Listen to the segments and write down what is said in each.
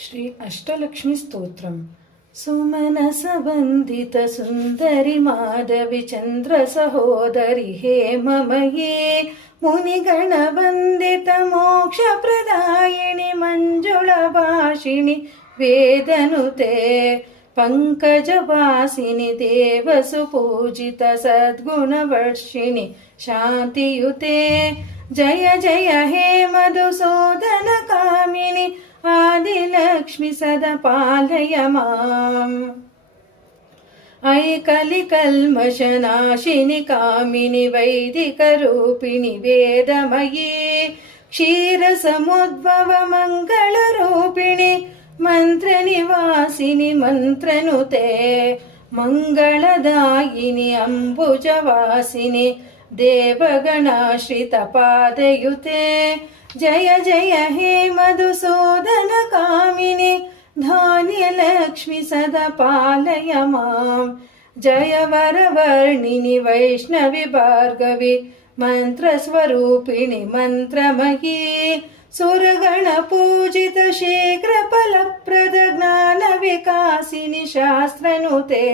श्री अष्टलक्ष्मी स्तोत्रम् सुमनस वंदित सुंदरी माधवी चंद्र सहोदरी हेममये मुनिगण वंदित मोक्ष प्रदायिनी मंजुळ भाषिणी वेदनुते पंकजवासिनी देवसुपूजित सद्गुणवर्षिणी शांतियुते जय जय हे मधुसूदन कामिनी आदिलक्ष्मी सदा पालय माम् ऐ कलिकल्मषनाशिनि कामिनि वैदिकरूपिणि वेदमयी क्षीरसमुद्भव मङ्गलरूपिणि मन्त्रनिवासिनि मन्त्रनुते मङ्गलदायिनि अम्बुजवासिनि देवगणाश्रितपादयुते जय जय हे मधुसूदन कामिनि धान्यलक्ष्मी सदा पालय माम् जय वरवर्णिनि वैष्णवि भार्गवि मन्त्रस्वरूपिणि मन्त्रमयी सुरगणपूजित शीघ्रफलप्रद ज्ञानविकासिनि शास्त्रनुते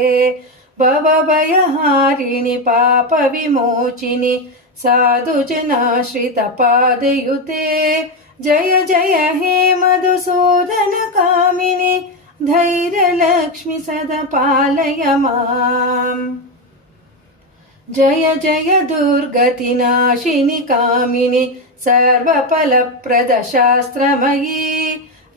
भवभयहारिणि पापविमोचिनि साधुजनाश्रितपादयुते जय जय हे मधुसूदन कामिनि धैर्यलक्ष्मी सदा पालय माम् जय जय दुर्गतिनाशिनि कामिनि सर्वफलप्रद शास्त्रमयी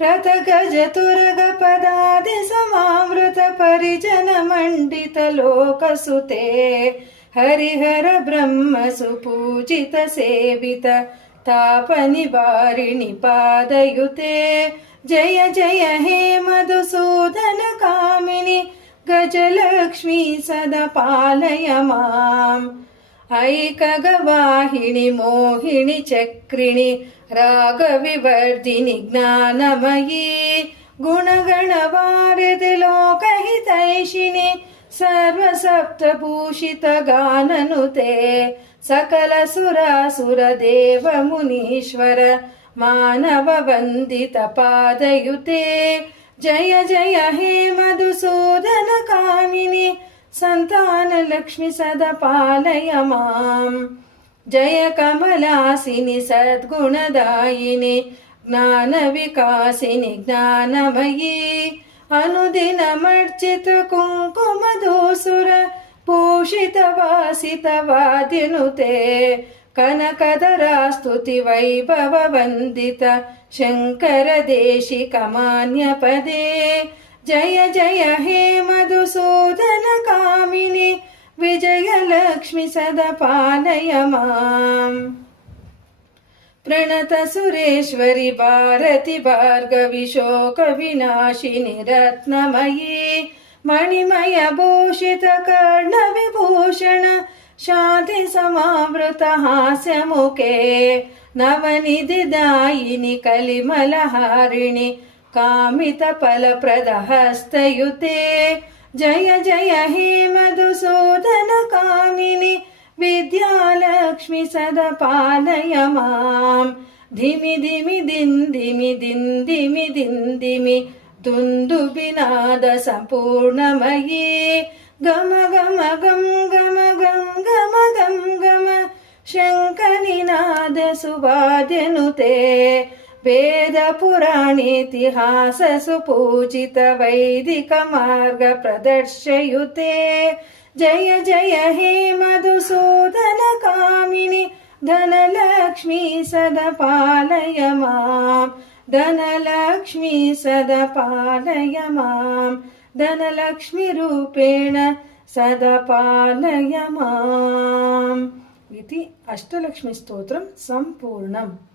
रथगजतुरगपदादि समावृत परिजन मण्डित लोकसुते हरिहर ब्रह्म सुपूजित सेवित तापनिवारिणि पादयुते जय जय हे मधुसूदन कामिनि गजलक्ष्मी सदा पालय माम् ऐ खगवाहिनि मोहिनि चक्रिणि रागविवर्धिनि ज्ञानमयी गुणगणवारिधि लोकहितैषिणि सर्वसप्तभूषित गाननुते सकल सुरासुर देव मुनीश्वर मानव वंदित पादयुते जय जय हे मधुसूदन कामिनि संतान लक्ष्मी सदा पालय माम् जय कमलासिनि सद्गुणदायिनि ज्ञानविकासिनि ज्ञानमयी अनुदिनमर्चित कुङ्कुमधूसुर पूषित वासित वाद्यनुते कनकधरास्तुति वैभव वन्दित शङ्कर देशिक मान्यपदे जय जय हे मधुसूदन कामिनि विजयलक्ष्मी सदा पालय माम् प्रणत सुरेश्वरि भारति भार्गवि शोक विनाशिनि रत्नमयी मणिमय भूषित कर्ण विभूषण शान्ति समावृत हास्यमुखे नवनिधिदायिनि कलिमलहारिणि कामित फलप्रद हस्तयुते जय जय हे मधुसूदन कामिनि विद्यालक्ष्मी सदा पालय माम् धिमि धिमि दिन्दिमि दिन्दिमि दिन्दिमि दुन्दुभिनाद सम्पूर्णमयी गम गम गम गम गम गम गम गम शङ्खनिनाद सुवाद्यनुते वेद पुराणेतिहास सुपूजित वैदिक मार्ग प्रदर्शयुते जय जय हे मधुसूदन कामिनि धनलक्ष्मी सदा पालय माम् धनलक्ष्मी सदा पालय माम् धनलक्ष्मी रूपेण सदा पालय माम् इति अष्टलक्ष्मी स्तोत्रं सम्पूर्णम्।